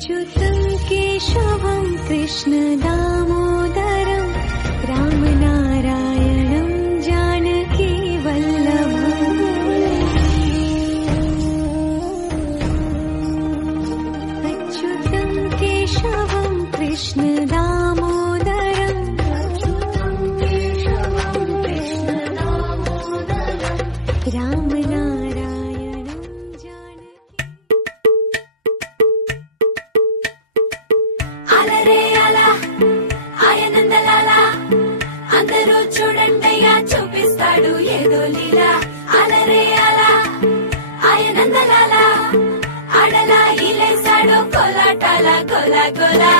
अच्युतं केशवं कृष्ण दामोदरं रामनारायणं जानकी वल्लभम् अच्युतं केशवं कृष्ण दामोदरं रामनारायणं जानकी అలరే అలా ఆయనందలాలా అందరూ చూడండయ్యా చూపిస్తాడు ఏదో లీలా అలరే అలా ఆయనందలాలా ఆడలా ఇలేసాడు కోలాటాల గోలా గోలా